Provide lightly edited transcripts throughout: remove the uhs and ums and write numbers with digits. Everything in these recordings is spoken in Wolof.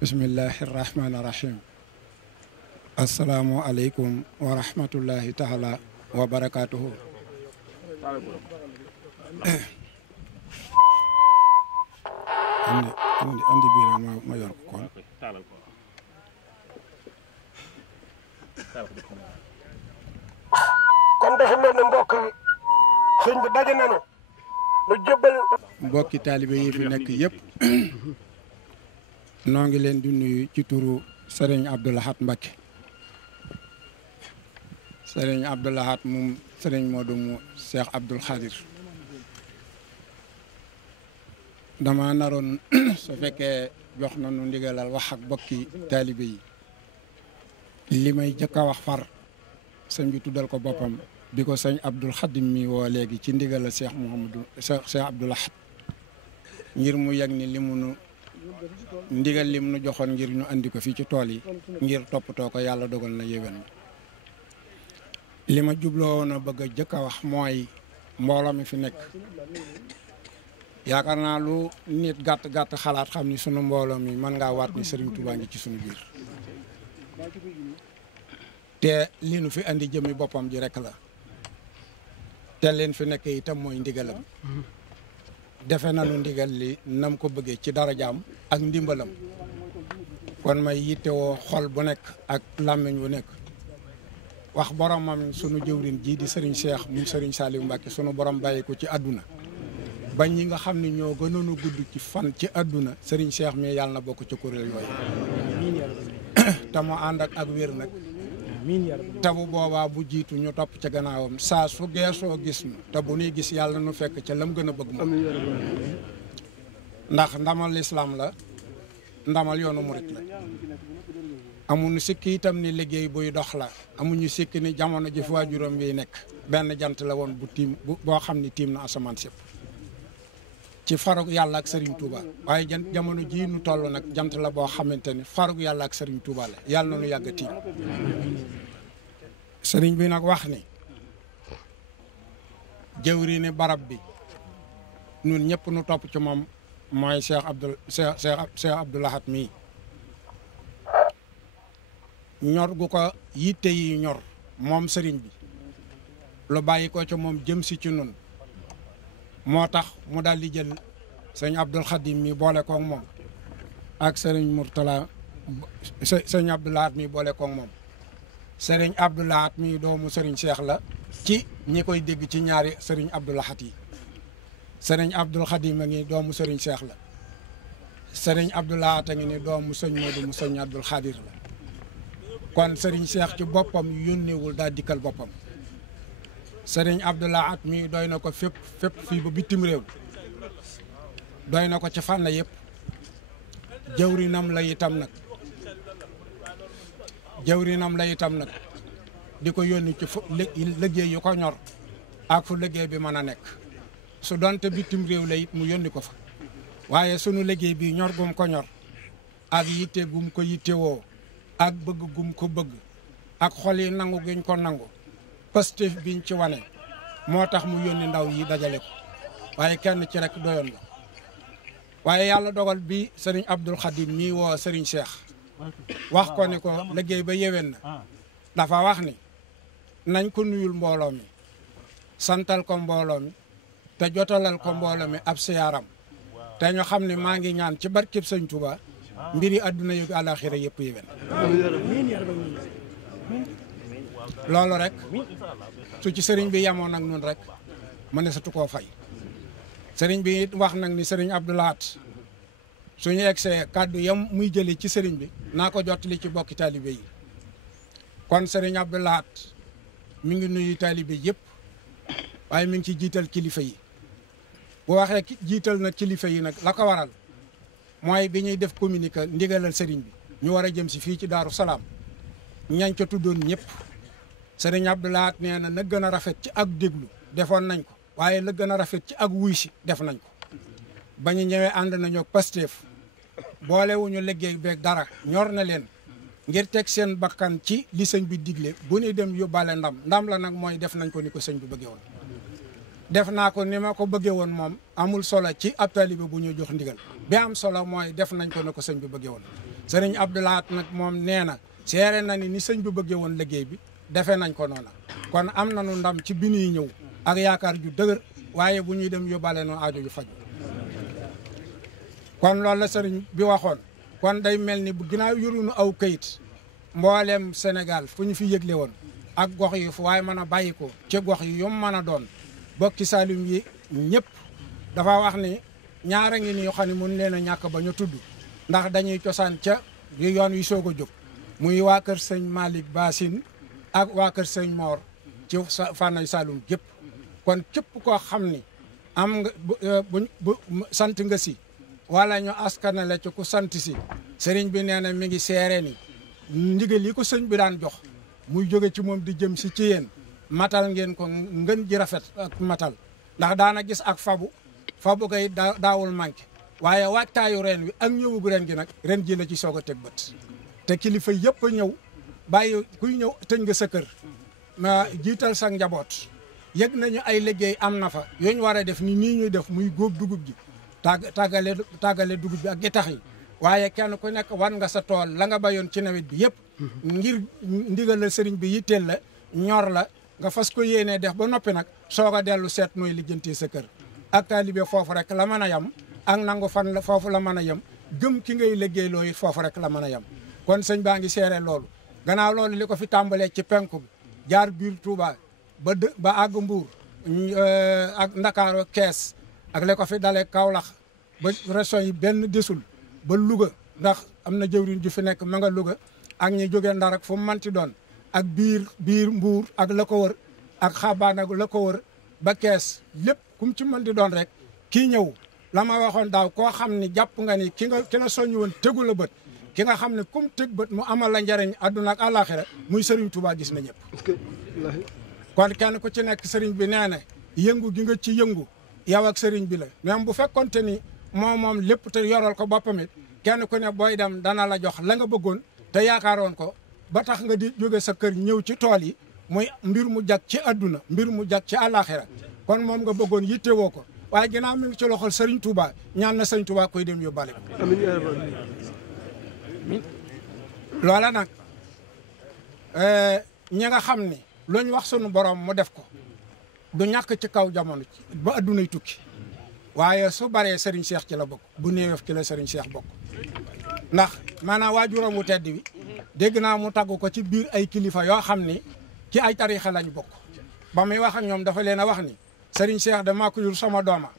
bismillahi rahmaani rahim. asalaamualeykum wa rahmatullahi taala wa barakaatuhu. andi bii rek ma yor ko kon. kon dafa mel ne mbokk yi sëñ bi daje nañu lu jëbbal. mbokki taalibe yi fi nekk yëpp noo ngi leen di nuyu ci turu Serigne Abdou Lahad Mbacké. Serigne Abdou Lahad moom Serigne Modou mu Cheikh Abdoul Khadir. dama naroon su fekkee jox nañu ndigalal wax ak bokki taalibe yi li may jëkk a wax far sëñ bi tuddal ko boppam bi ko sëñ Abdoul Khadim mi woo léegi ci ndigalal Cheikh Mouhamadou Cheikh Abdou Lahad ngir mu yegg ni li mu nu ndigal lim nu joxoon ngir ñu andi ko fii ci tool yi ngir toppatoo ko yàlla dogal na yéwén li ma jubloo woon a bëgg a jëkk a wax mooy mbooloo mi fi nekk yaakaar naa lu nit gàtt xalaat xam ni sunu mbooloo mi mën ngaa waat ni Serigne Touba ngi ci sunu biir te li nu fi andi jëmmi boppam ji rek la te leen fi nekk itam mooy ndigalam defe nañu ndigal li nam ko bëggee ci darajaam ak ndimbalam kon may yittewoo xol bu nekk ak làmmiñ bu nekk wax boromam sunu jëwrin ji di Serigne Cheikh mu Serigne Saliou Mbacké sunu borom bàyyi ko ci àdduna bañ ñi nga xam ne ñoo gënoon a gudd ci fan ci àdduna Serigne Cheikh mi yàlla na bokk ci kuréel yooyu te mu ànd ak wér nag te bu boobaa bu jiitu ñu topp ca gannaawam saa su geesoo gis nu te bu nuy gis yàlla nu fekk ca lam gën a bëgg moom ndax ndamal lislaam la ndamal yoonu murit la amuñu sikki itam ni liggéey buy dox la amuñu sikki ni jamono ji fi waajuram bi nekk benn jant la woon bu tiim boo xam ni tiim na asamaan sépp ci farug yàlla ak Serigne Touba waaye jamono jii nu toll nag jant la boo xamante ni farug yàlla ak Serigne Touba la yàlla na nu yàgg a tiim Serigne bi nag wax ni jëwri ni barab bi nun ñëpp nu topp ci moom mooy Cheikh Abdou Lahad mii ñor gu ko yitte yi ñor moom Serigne bi lu bàyyi ko ci moom jëm si ci nun moo tax mu daal di jël sëñ Abdoul Khadim mi boole koog moom ak sëriñ Mourtala sëñ Abdou Lahad mi boole koog moom sëriñ Abdou Lahad mi doomu sëriñ Cheikh la ci ñi koy dégg ci ñaari sëriñ Abdou Lahad yi sëriñ Abdoul Khadim a ngi doomu sëriñ Cheikh la sëriñ Abdou Lahad a ngi ni doomu sëñ Modou mu sëñ Abdoul Khadir la kon sëriñ Cheikh ci boppam yónneewul daa dikkal boppam Sëriñ Abdou Lahad mi doy na ko fépp fii ba bitim réew doy na ko ci fànn yëpp jawrinam la itam nag di ko yónni ci fu liggéey yu ko ñor ak fu liggéey bi mën a nekk su doonte bitim réew la it mu yónni ko fa waaye sunu liggéey bi ñor gum ko ñor ak yitte gum ko yittewoo ak bëgg gum ko bëgg ak xol yi nangu guñ ko nangu Pastef biñ ci wane moo tax mu yónni ndaw yi dajale ko waaye kenn ci rek doyoon la waaye yàlla dogal bi Serigne Abdoul Khadim mii woo Serigne Cheikh wax ko ni ko liggéey ba yéwén na dafa wax ni nañ ko nuyul mbooloo mi santal ko mbooloo mi te jotalal ko mbooloo mi ab siyaaram te ñu xam ne maa ngi ñaan ci barkeb Sëñ Touba mbiri àdduna yu àlaxira yëpp yéwén loolu rek su ci sëriñ bi yamoon nag nun rek mu ne satu koo fay sëriñ bi it wax nag ni sëriñ Abdou Lahad suñu egsee kàddu yam muy jëlee ci sëriñ bi naa ko jottali ci bokki taalibe yi kon sëriñ Abdou Lahad mi ngi nuyu taalibe yëpp waaye mi ngi ci jiital kilifa yi bu waxee jiital na kilifa yi nag la ko waral mooy bi ñuy def communiqué ndigalal sëriñ bi ñu war a jëm si fii ci Daaru Salaam ñañ ca tuddoon ñëpp sëriñ Abdou Lahad nee na gën a rafet ci ak déglu defoon nañ ko waaye la gën a rafet ci ak wuy si def nañ ko ba ñu ñëwee ànd nañoo Pastef boolewuñu liggéey beeg dara ñor na leen ngir teg seen bakkan ci li sëñ bi digle bu ñuy dem yóbbaale ndam la nag mooy def nañ ko ni ko sëñ bi bëggee woon def naa ko ni ma ko bëggee woon moom amul solo ci ab taalibe bu ñu jox ndigal bi am solo mooy def nañ ko na ko sëñ bi bëggee woon sëriñ Abdou Lahad nag moom nee na seere na ni sëñ bi bëggee woon liggéey bi defee nañ ko noona kon am nañu ndam ci bi ñuy ñëw ak yaakaar ju dëgër waaye bu ñuy dem yóbbaale noonu aajo ju faj kon loolu la sëriñ bi waxoon kon day mel ni bu ginnaaw yorunu aw kayit mboolem Sénégal fu ñu fi yëgle woon ak gox yi fu waaye mën a bàyyi ko ci gox yi yom mën a doon bokki Saalum yi ñëpp dafa wax ni ñaara ngi ni yoo xam ne mun leen a ñàkk ba ñu tudd ndax dañuy cosaan ca yoon wi soog a jóg muy waa kër sëñ Malick Bassine ak waa kër sëñ Mor ci fànnay Saalum gépp kon képp koo xam ni am nga bu sant nga si wala ñu askanale ci ku sant si sëriñ bi nee na mi ngi seere ni ndigal yi ko sëñ bi daan jox muy jóge ci moom di jëm si ci yéen matal ngeen ko ngën ji rafet ak matal ndax daana gis ak fabu koy daawul manqué waaye waajtaayu ren wi ak ñëwugu ren gi nag ren ji la ci soog a teg bët te kilifa yëpp a ñëw bàyyi kuy ñëw tëj nga sa kër ma jiital sa njaboot yëg nañu ay liggéey am na fa yooñu war a def ni nii ñuy def muy góob dugub ji tàggale dugub bi ak gitax yi waaye kenn ku nekk wan nga sa tool la nga bayoon ci nawet bi yëpp ngir ndigal la sëriñ bi yitteel la ñor la nga fas ko yéenee def ba noppi nag soog a dellu seet nooy lijjanti sa kër ak taalibe foofu rek la mën a yem ak nangu fan la foofu la mën a yem gëm ki ngay liggéey loo it foofu rek la mën a yem kon sëñ baa ngi seere loolu gannaaw loolu li ko fi tàmbalee ci penku bi jaar biir Touba ba àgg Mbuur ak Ndakaaru Kees ak li ko fi dalee Kaolack ba région yi benn desul ba Louga ndax am na jëwriñ ju fi nekk ma nga Louga ak ñi jógee Ndar ak fu mu manti doon ak biir Mbuur ak la ko wër ak Xabaan ak la ko wër ba Kees lépp kum ci mën di doon rek kii ñëw la ma waxoon daaw koo xam ni jàpp nga ni ki la soññ woon tegu la bët ki nga xam ne kum teg bët mu amal la njariñ àdduna ak àllaaxira muy Serigne Touba gis na ñëpp kon kenn ku ci nekk Serigne bi nee na yëngu gi nga ci yëngu yow ak Serigne bi la même bu fekkonte ni moom lépp te yoral ko boppam it kenn ku ne booy dem dana la jox la nga bëggoon te yaakaaroon ko ba tax nga di jóge sa kër ñëw ci tool yi muy mbir mu jag ci àdduna mbir mu jag ci àllaaxira kon moom nga bëggoon yittewoo ko waaye ginnaaw mi ngi ci loxol Serigne Touba ñaan na Serigne Touba koy dem yóbbaale ko loola nag ñi nga xam ni luñ wax sunu borom mu def ko du ñàkk ci kaw jamono ba addunay tukki waaye su baree Serigne Cheikh ci la bokk bu néewef ci la Serigne Cheikh bokk ndax maanaam waajuram wu tedd bi dégg naa mu tagg ko ci biir ay kilifa yoo xam ni ci ay tarixa lañ bokk ba muy wax ak ñoom dafa leen a wax ni Serigne Cheikh da maa ko yul sama dooma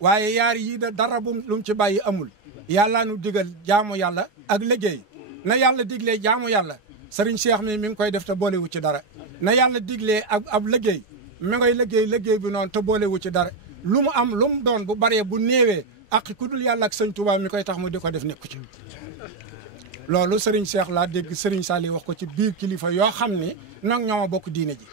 waaye yaar yii da dara lu mu ci bàyyi amul yàlla nu digal jaamu yàlla ak liggéey na yàlla diglee jaamu yàlla Serigne Cheikh mi ngi koy def te boolewu ci dara na yàlla diglee ab liggéey mi ngay liggéey bi noonu te boolewu ci dara lu mu am lu mu doon bu baree bu néewee ak ku dul yàlla ak sëñ Touba mi koy tax mu di ko def nekku ci loolu Serigne Cheikh laa dégg Serigne Saliou wax ko ci biir kilifa yoo xam ni nag ñoo bokk diine ji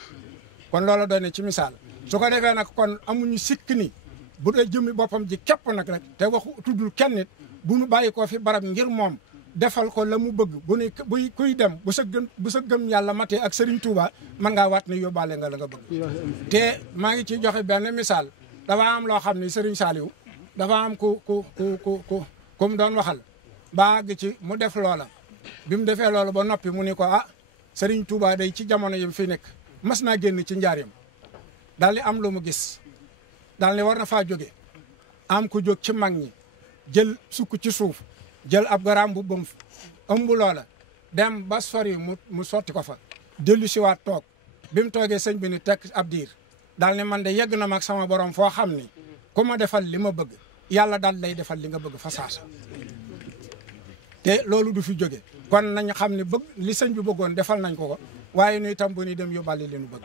kon loolu doy na ci misaal su ko defee nag kon amuñu sikk ni bu dee jëmmi boppam ji képp nag rek te waxu tuddul kenn nit bu nu bàyyi koo fi barab ngir moom defal ko la mu bëgg buy kuy dem bu sa gëm yàlla matee ak Serigne Touba mën ngaa waat ni yóbbaale nga la nga bëgg te maa ngi ciy joxe benn misaal dafa am loo xam ni Serigne Saliou dafa am ku mu doon waxal ba àgg ci mu def loola bi mu defee loola ba noppi mu ni ko Serigne Touba day ci jamono yi fi nekk mas naa génn ci njaarim daal di am lu mu gis daal di war na faa jóge am ku jóg ci mag ñi jël sukk ci suuf jël ab garaam bu bëm ëmb loola dem ba sori mu sotti ko fa dellu si waat toog bi mu toogee sëñ bi ni tekk ab diir daal ne man de yegg na mag sama borom foo xam ni ku ma defal li ma bëgg yàlla daal lay defal li nga bëgg fa saasa te loolu du fi jóge kon nañ xam ne bëgg li sëñ bi bëggoon defal nañ ko waaye nu itam bu ñuy dem yóbbaale li nu bëgg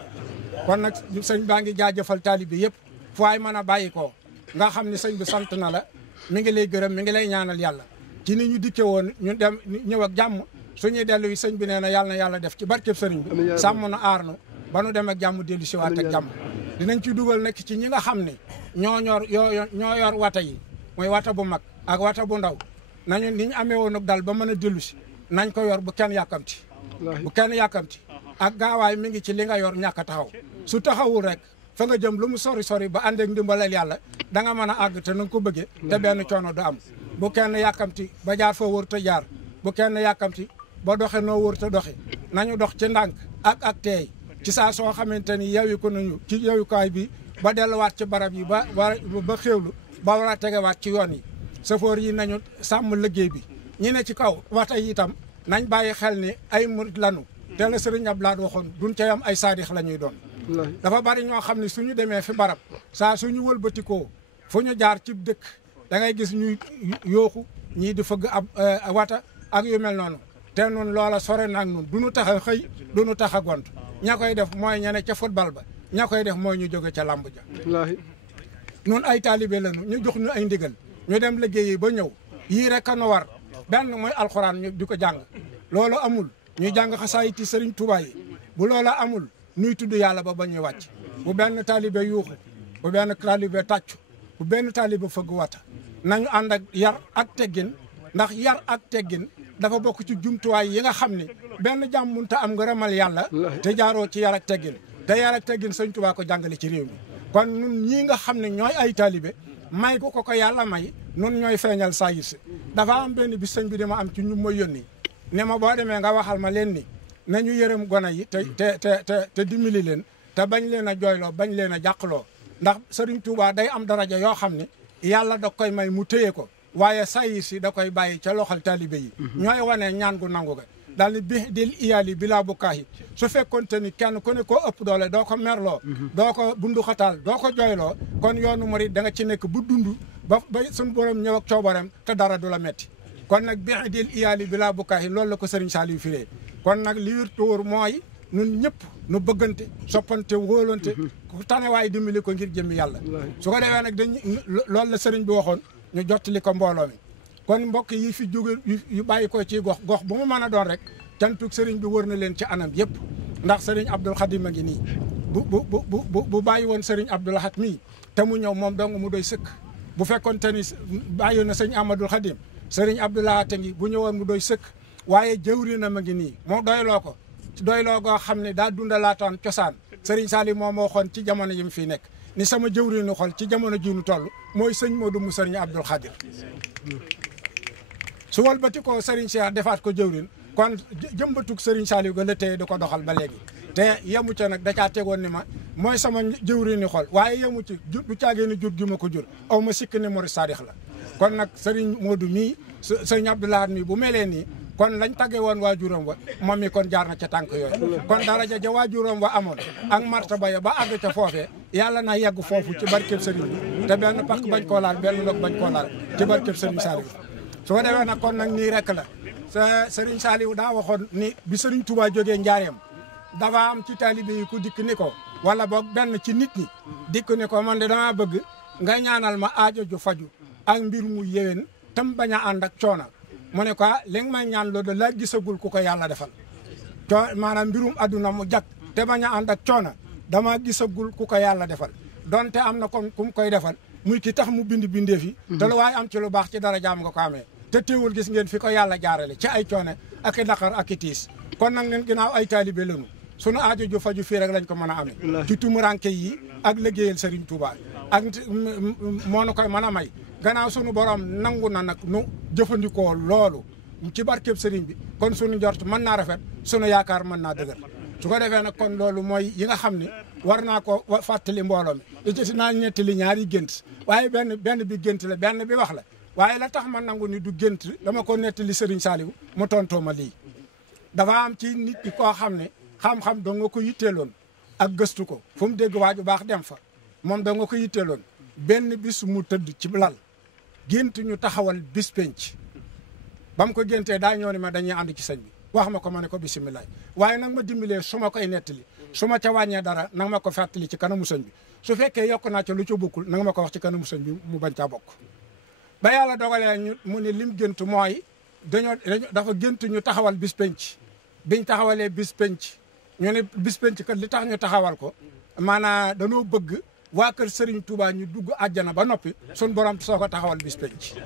kon nag sëñ baa ngi jaajëfal taalibe yëpp fu waay mën a bàyyi ko nga xam ne sëñ bi sant na la mi ngi lay gërëm mi ngi lay ñaanal yàlla ci ni ñu dikke woon ñu dem ñëw ak jàmm suñuy dellu yi sëñ bi nee na yàlla def ci barkeb sëriñ bi sàmm na aar na ba nu dem ak jàmm dellu si waat ak jàmm dinañ ci dugal nekk ci ñi nga xam ne ñoo yor wata yi mooy wata bu mag ak wata bu ndaw nañu ni ñu amee woon nag daal ba mën a dellu si nañ ko yor bu kenn yàkkamti ak gaawaay mi ngi ci li nga yor ñàkk a taxaw su taxawul rek fa nga jëm lu mu sori ba ànd ak ndimbalal yàlla da nga mën a àgg te na nga ko bëggee te benn coono du am bu kenn yàkkamti ba jaar foo wër te jaar bu kenn yàkkamti ba doxe noo wër te doxe nañu dox ci ndànk ak teey ci saa soo xamante ni yewi ko nañu ci yewukaay bi ba delluwaat ci barab yi ba xéewlu ba war a tegewaat ci yoon yi safoor yi nañu sàmm liggéey bi ñi ne ci kaw waxta yi itam nañ bàyyi xel ni ay murit lanu te la sëriñ Abdoulaye waxoon duñ ca yam ay saadix la ñuy doon dafa bari ñoo xam ne suñu demee fi barab saa suñu wëlbatikoo fu ñu jaar ci dëkk da ngay gis ñuy yooxu ñii di fëgg ab wata ak yu mel noonu te nun loola sore naag nun duñu tax a xëy duñu tax a gont ña koy def mooy ña ne ca football ba ña koy def mooy ñu jóge ca làmb ja nun ay taalibe lañu ñu jox ñu ay ndigal ñu dem liggéeyi ba ñëw yii rek a nu war benn mooy alxuraan ñu di ko jàng loolu amul ñu jàng xasaayiti sëriñ Tuubaa yi bu loola amul nuy tudd yàlla ba ñuy wàcc bu benn taalibe yuuxu bu benn taalibe tàccu bu benn taalibe fëgg wata nañu ànd ak yar ak teggin ndax yar ak teggin dafa bokk ci jumtuwaay yi nga xam ni benn jàmm mënut a am ngërëmal yàlla te jaaroo ci yar ak teggin te yar ak teggin sëñ Tuubaa ko jàngale ci réew mi kon nun ñii nga xam ne ñooy ay taalibe may ko yàlla may nun ñooy feeñal saayir si dafa am benn bis sëñ bi dama am ci ñu ma yónni ne ma boo demee nga waxal ma leen ni nañu yërëm gone yi te dimbali leen te bañ leen a jooyloo bañ leen a jàqloo ndax Sëriñ Tuubaa day am daraja yoo xam ne yàlla da koy may mu téye ko waaye saayir si da koy bàyyi ca loxol taalibe yi ñooy wane ñaan gu nangu ga daal ni bi dil iyaali bi laa bukkaayi su fekkonte ni kenn ku ne koo ëpp doole doo ko merloo doo ko bunduxataal doo ko jooyloo kon yoonu murid da nga ci nekk bu dund ba suñu borom ñëw ak coobareem te dara du la metti kon nag bi dil iyaali bi laa bukkaayi loolu la ko Sëriñ Saliou firee kon nag li wér tóor mooy nun ñëpp nu bëggante soppante wóolante ku tanewaay dimbali ko ngir jëmmi yàlla su ko defee nag dañ loolu la sëriñ bi waxoon ñu jottali ko mbooloo mi kon mbokk yi fi jóge yu bàyyi ko ci gox bu mu mën a doon rek cantuk sëriñ bi wër na leen ci anam yëpp ndax sëriñ Abdul Xadim a ngi nii bu bàyyi woon sëriñ Abdul Ahad mii te mu ñëw moom dong mu doy sëkk bu fekkoon te ni bàyyi na sëriñ Amadul Xadim sëriñ Abdul Ahad ngi bu ñëwoon mu doy sëkk waaye jëwriñam a ngi nii moo doyloo ko doyloo goo xam ne daa dundalaataan cosaan sëriñ Saliou moom moo waxoon ci jamono yi mu fi nekk ni sama jëwriñu xol ci jamono ji nu toll mooy sëñ Modou mu sëriñ Abdul Xadir su walbati ko Serigne Cheikh defaat ko jëwrin kon jëmbatug Serigne Saliou ga la téye di ko doxal ba léegi te yemu ca nag da caa tegoon ni ma mooy sama jëwrini xol waaye yemu ci du caagee ni jur gi ma ko jur aw ma sikk ni murid sadix la kon nag Serigne Modou mii Serigne Abdoulaye mii bu melee nii kon lañ tàggee woon waajuram wa moom mi kon jaar na ca tànk yooyu kon daraja ja waajuram wa amoon ak martaba ya ba àgg ca foofee yàlla na yegg foofu ci barkeb Serigne bi te benn pakk bañ koo laal benn log bañ koo laal ci barkeb Serigne Saliou su ko defee nag kon nag nii rek la Serigne Saliou daa waxoon ni bi Serigne Touba jógee njaareem dafa am ci taalibe yi ku dikk ni ko wala boog benn ci nit ñi dikk ni ko man de damaa bëgg nga ñaanal ma aajo ju faju ak mbir mu yéwén tam bañ a ànd ak coona mu ne ko li nga may ñaan loolu laa gisagul ku ko yàlla defal maanaam mbirum adduna mu jag te bañ a ànd ak coona dama gisagul ku ko yàlla defal donte am na kon ku mu koy defal muy ki tax mu bind bindeef yi te lu waaye am ci lu baax ci dara jaam nga ko amee te teewul gis ngeen fi ko yàlla jaarale ci ay coone ak i naqar ak i tiis kon nag ngeen ginnaaw ay taalibe lañu sunu aajo ju faju fii rek lañ ko mën a amee ci tumuranke yi ak liggéeyal Serigne Touba ak moo nu koy mën a may gannaaw sunu borom nangu na nag nu jëfandikoo loolu ci barkeb Serigne bi kon sunu njort mën naa rafet sunu yaakaar mën naa dëgër su ko defee nag kon loolu mooy yi nga xam ne war naa ko fàttali mbooloo mi li ci naa ñettali ñaari gént waaye benn bi gént la benn bi wax la waaye la tax ma nangu ni du gént dama ko nettali Serigne Saliou mu tontoo ma lii dafa am ci nit ñi koo xam ne xam-xam doo nga ko yitteeloon ak gëstu ko fu mu dégg waaju baax dem fa moom doo nga ko yitteeloon benn bis mu tëdd ci lal gént ñu taxawal bis penc ba mu ko géntee daa ñëw ne ma dañuy ànd ci sëñ bi wax ma ko ma ne ko bisimilah waaye nag ma dimbalee su ma koy nettali su ma ca wàññee dara nanga ma ko fàttali ci kanamu sëñ bi su fekkee yokk naa ca lu ca bokkul nanga ma ko wax ci kanamu sëñ bi mu bañ caa bokk ba yàlla dogalee mu ne lim gént mooy dafa gént ñu taxawal bis penc biñ taxawalee bis penc ñu ne bis penc kat li tax ñu taxawal ko maanaam dañoo bëgg waa kër Serigne Touba ñu dugg àjjana ba noppi sun borom soo ko taxawal bis penc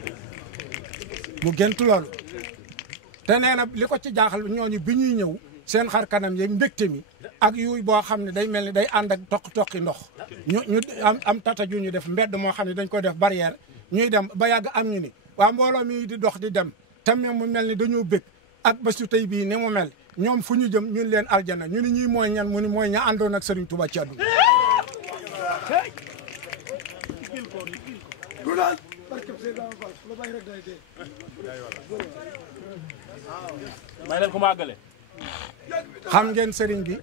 mu gént loolu te nee na li ko ci jaaxal ñooñu bi ñuy ñëw seen xar kanam yeeg mbégte mi ak yuy boo xam ne day mel ni day ànd ak toqi ndox ñu am tata ju ñu def mbedd moo xam ne dañ ko def barrière ñuy dem ba yàgg am ñu ni waa mbooloo mi di dox di dem tamit mu mel ni dañoo bëgg ak bésu tey bii ni mu mel ñoom fu ñu jëm ñun leen aljana ñu ni ñuy mooy ñan mu ni mooy ña àndoon ak Serigne Touba ci àdduna may leen ko mu àggale. xam ngeen Serigne bi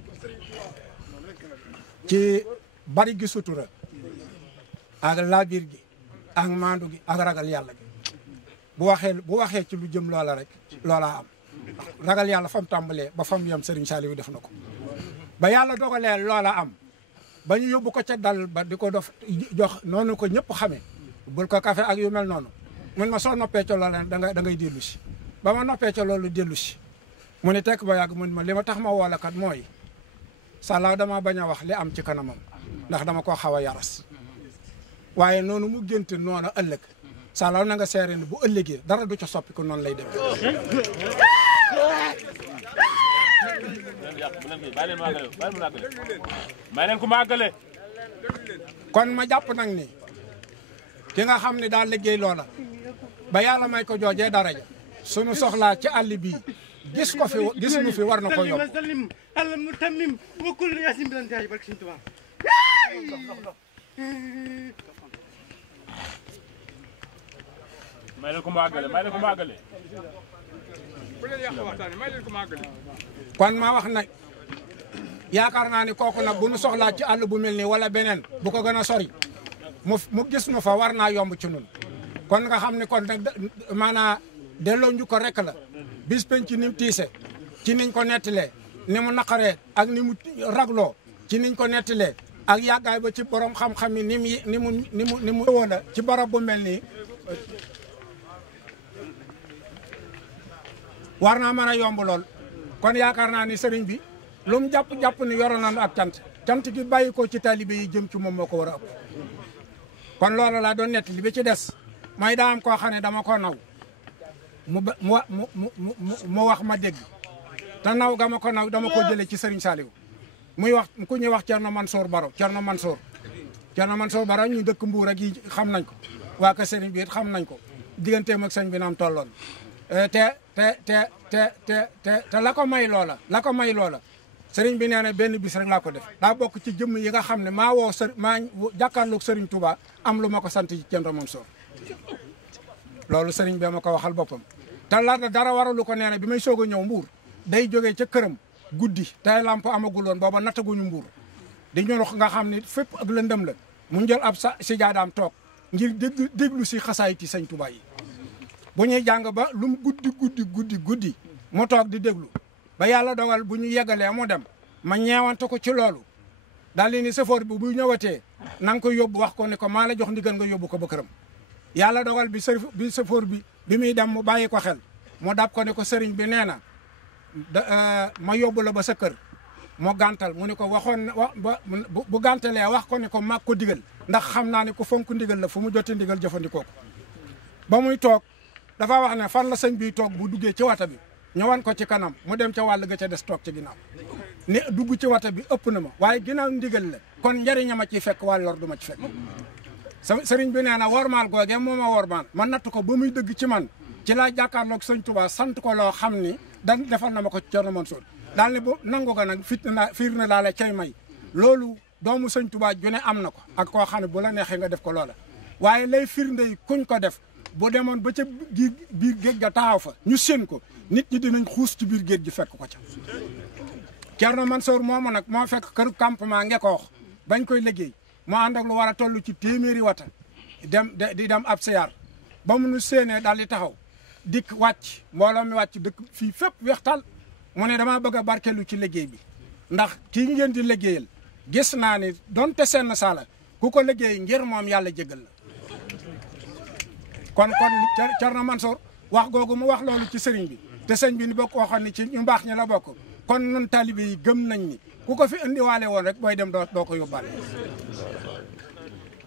ci bari gi sutura ak laabir gi ak maandu gi ak ragal yàlla gi bu waxee ci lu jëm loola rek loola am ragal yàlla fa mu tàmbalee ba fa mu yem Serigne Saliou def na ko ba yàlla dogalee loola am ba ñu yóbbu ko ca dal ba di ko dof jox noonu ko ñëpp xamee bul ko café ak yu mel noonu mun ma soo noppee ca loola da ngay dellu si ba ma noppee ca loolu dellu si mu ne tekk ba yàgg mun ma li ma tax ma woola kat mooy salaaw dama bañ a wax li am ci kanamam ndax dama ko xaw a yaras waaye noonu mu génte noonu ëllëg salaaw na nga seere ni bu ëllëgee dara du ca soppi ko noonu lay demee may leen ko mu àggale. kon ma jàpp nag ni ki nga xam ne daal liggéey loola ba yàlla may ko joojee daraja sunu soxlaa ci àll bii gis ko fi gis nu fi war na ko yomb may leen ko mu àggale may leen ko mu àggale. kon ma wax nag yaakaar naa ni kooku nag bu nu soxlaa ci àll bu mel nii wala beneen bu ko gën a sori mu gis nu fa war naa yomb ci nun kon nga xam ne kon nag maanaa delloo nju ko rek la bis penc ni mu tiise ci niñ ko nettalee ni mu naqaree ak ni mu ragloo ci niñ ko nettalee ak yàggaay ba ci borom xam-xam yi ni mu woon ci barab bu mel nii war naa mën a yomb lool kon yaakaar naa ni sëriñ bi lu mu jàpp ni yoroon nañu ak cant gi bàyyi ko ci taalibe yi jëm ci moom moo ko war a ëpp kon loolu laa doon nettali bi ci des mooy daa am koo xam ne dama ko naw mu wax ma dégg te naw ga ma ko naw dama ko jëlee ci Serigne Saliou muy wax ku ñuy wax Thierno Mansour Baro Thierno Mansour Baro ñu dëkk Mbuur ak yi xam nañ ko waa ka Serigne bi it xam nañ ko digganteem ak sëñ bi naam tolloon te la ko may loola Serigne bi nee na benn bis rek laa ko def daa bokk ci jëmm yi nga xam ne maa jàkkaarloog Serigne Touba am lu ma ko sant ci Thierno Mansour loolu Serigne bi ma ko waxal boppam te laata dara waralu ko nee na bi may soog a ñëw Mbuur day jógee ca këram guddi tay lamp amagul woon booba nattaguñu Mbuur di ñu nga xam ne fépp ak lëndëm la mu jël ab si jaadaam toog ngir déglu si xasaayiti Sëñ Touba yi bu ñuy jàng ba lu mu guddi mu toog di déglu ba yàlla dogal bu ñu yeggalee mu dem ma ñeewante ko ci loolu daal di ni safoor bi bu ñëwatee na nga ko yóbbu wax ko ne ko maa la jox ndigal nga yóbbu ko ba këram yàlla dogal bi safoor bi muy dem mu bàyyi ko xel mu dab ko ne ko sëriñ bi nee na ma yóbbu la ba sa kër mu gàntal mu ne ko waxoon bu gàntalee wax ko ne ko mag ko digal ndax xam naa ne ku fonk ndigal la fu mu jotee ndigal jëfandikoo ko ba muy toog dafa wax ne fan la sëñ bi toog bu duggee ci wata bi ñëwan ko ci kanam mu dem ca wàll ga ca des toog ci ginnaaw ne dugg ci wata bi ëpp na ma waaye ginnaaw ndigal la kon njëriña ma ciy fekk wàll lor du ma ci fekk sëriñ bi nee na wormaal googee moo ma wormaal ma natt ko ba muy dëgg ci man ci laa jàkkaarloog sëñ Touba sant ko loo xam ni dan defal na ma ko Thierno Mansour daal ne bu nangu ko nag fiir na laa la cay may loolu doomu sëñ Touba ju ne am na ko ak koo xam ne bu la neexee nga def ko loola waaye lay firnde yi kuñ ko def bu demoon ba ca biir géej ga taxaw fa ñu séen ko nit ñi dinañ xuus ci biir géej gi fekk ko ca Thierno Mansour moomu nag moo fekk këru campement Ngekoox bañ koy liggéey moo ànd ak lu war a toll ci téeméeri wata di dem ab siyaar ba mu nu séenee daal di taxaw dikk wàcc mbooloo mi wàcc dëkk fii fépp weextal mu ne damaa bëgg a barkelu ci liggéey bi ndax kii ngeen di liggéeyal gis naa ni donte seen saala ku ko liggéey ngir moom yàlla jégal la kon Thierno Mansour wax googu mu wax loolu ci sëriñ bi te sëñ bi ni bokk waxoon ni ci ñu baax ñi la bokk kon nun talibé yi gëm nañ ni ku ko fi indiwaale woon rek booy dem doo ko yóbbaale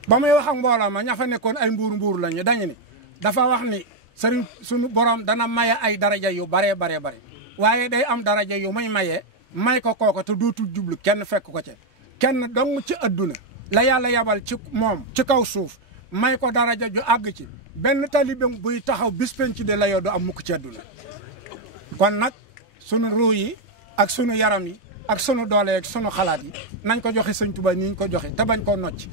ba muy wax ak mbooloo ma ña fa nekkoon ay mbuur lañu dañu ni dafa wax ni sëriñ suñu borom dana maye ay daraja yu bare waaye day am daraja yu muy may ko kooko te dootul jublu kenn fekk ko ca kenn dong ci adduna la yàlla yabal ci moom ci kaw suuf may ko daraja ju àgg ci benn taalibe buy taxaw bis penc de la yow du am mukk ci àdduna kon nag sunu ruu yi ak sunu yaram yi ak sunu doole ak sunu xalaat yi nañ ko joxe sëñ Tuubaa ni ñu ko joxe te bañ koo nocc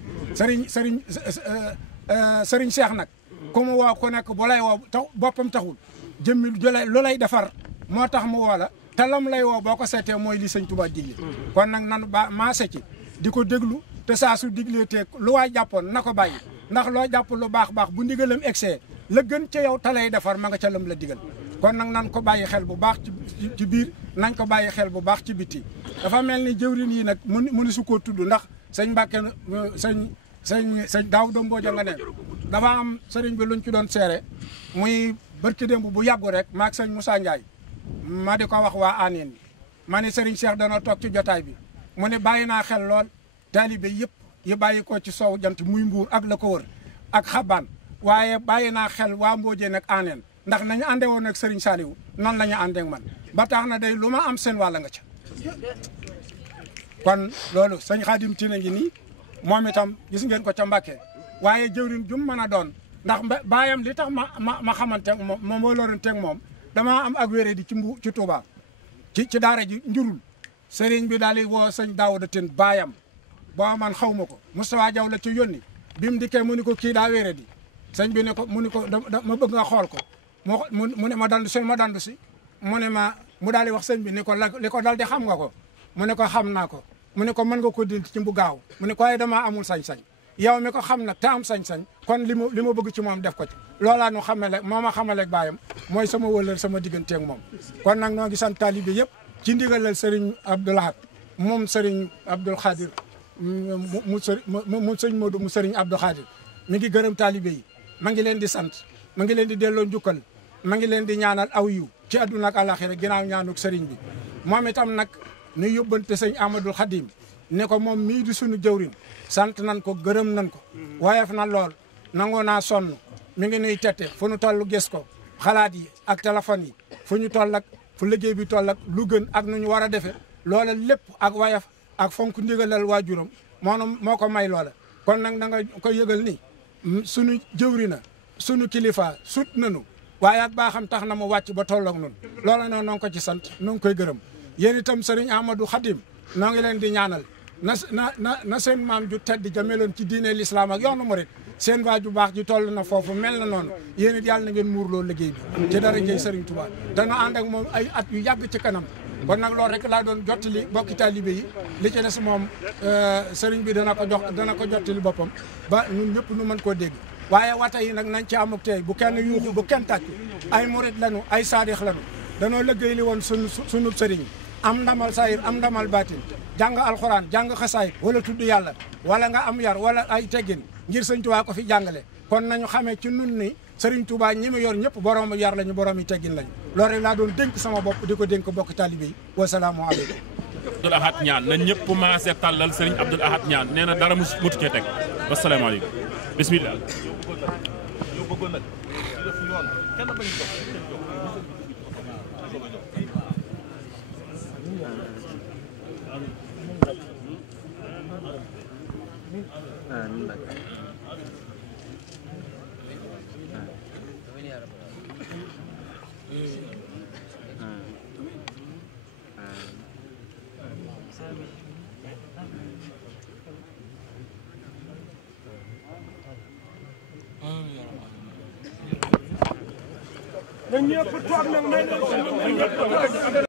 sëriñ Cheikh nag ku mu woo ku nekk bu lay woo tax boppam taxul jëmmi lu lay defar moo tax mu woo la te lam lay woo boo ko seetee mooy li sëñ Tuubaa digle kon nag nanu maase ci di ko déglu te saa su diglee teeg lu waay jàppoon na ko bàyyi ndax loo jàpp lu baax bu ndigalam egsee la gën ca yow te lay defar ma nga ca lam la digal kon nag nan ko bàyyi xel bu baax ci biir nañ ko bàyyi xel bu baax ci biti dafa mel ni jëwrin yi nag mënu su koo tudd ndax sëñ Mbàkke sëñ Daawuda Mbooja nga ne dafa am sëriñ bi luñ ci doon seere muy barki démb bu yàggu rek maag sëñ Moussa Ndiaye ma di ko wax waa Aneen ma ne sëriñ Cheikh dana toog ci jotaay bi mu ne bàyyi naa xel lool taalibe yëpp yi bàyyi ko ci sow jant muy Mbuur ak la ko wër ak xabaan waaye bàyyi naa xel waa Mboojeen ak Aneen ndax nañu ànde woon ak Serigne Saliou noonu la ñu àndeek man ba tax na day lu ma am seen wàll nga ca kon loolu sëñ Xaadim Tine ngi nii moom itam gis ngeen ko ca Mbàkke waaye jëwriñ jum mën a doon ndax baayam li tax ma xamante moom moo loranteeg moom damaa am ak wéré di ci Touba ci daara ji njurul sëriñ bi daal di woo sëñ Daawuda Tine baayam boo man xaw ma ko Moustapha Diaw la ci yónni bi mu dikkee mu ni ko kii daa wéré di sëñ bi ne ko mu ni ko ma bëgg nga xool ko mu ne ma dandu si mu ne ma mu daal di wax sëñ bi ni ko li ko dal di xam nga ko mu ne ko xam naa ko mu ne ko mën nga ko dindi ci bu gaaw mu ne ko waaye damaa amul sañ-sañ yow mi ko xam nag te am sañ-sañ kon li ma bëgg ci moom def ko ci loolaa nu xamale moo ma xamaleeg baayam mooy sama wëlal sama digganteeg moom kon nag noo ngi sant taalibe yëpp ci ndigalal Serigne Abdou Lahad moom Serigne Abdoul Khadir mu sëñ Modou mu Serigne Abdou Khadir mi ngi gërëm taalibe yi ma ngi leen di sant ma ngi leen di delloo njukkal ma ngi leen di ñaanal aw yiw ci àdduna ak àllaaxira ginnaaw ñaanuk sëriñ bi moom itam nag ñu yóbbante sëñ Amadou Khadim ne ko moom mii di sunu jëwrin sant nan ko gërëm nan ko woyof na lool nangoo naa sonn mi ngi nuy tette fu nu toll gis ko xalaat yi ak téléphone yi fu ñu toll ak fu liggéey bi toll ak lu gën ak nu ñu war a defee loola lépp ak woyof ak fonk ndigalal waajuram moo ko may loola kon nag da nga ko yëgal ni sunu jëwrina sunu kilifa sut nanu waaye ak baaxam tax na mu wàcc ba tolloog nun loola noonu noo ngi ko ci sant noo ngi koy gërëm yéen itam sëriñ Amadou Khadim noo ngi leen di ñaanal na seen maam ju tedd ja meloon ci diine l'islam ak yoonu murit seen waa ju baax ji toll na foofu mel na noonu yéen it yàlla na ngeen muurloo liggéey bi ci dara jëy sëriñ Touba dana ànd ak moom ay at yu yàgg ci kanam kon nag loolu rek laa doon jottali bokki taalibe yi li ci des moom sëriñ bi dana ko jottali boppam ba ñun ñëpp nu mën koo dégg waaye wata yi nag nañ ci amuk tey bu kenn yuuxu bu kenn tàccu ay murit lanu ay saadix lanu danoo liggéey li woon sunu sëriñ am ndamal sayir am ndamal baatin jàng alxuraan jàng xasaay wala tudd yàlla wala nga am yar wala ay teggin ngir sëñ Tuubaa ko fi jàngale kon nañu xamee ci nun ni sëriñ Tuubaa ñi mu yor ñëpp borom yar lañu borom yi teggin lañu loolu rek laa doon dénk sama bopp di ko dénk bokk taalibe yi wasalaamu aleykum Abdoul Ahad Niane na ñëpp maase tàllal sëriñ Abdoul Ahad Niane nee na dara mutu cee teg wasalaamaaleykum bismillah na ñëpp toog nag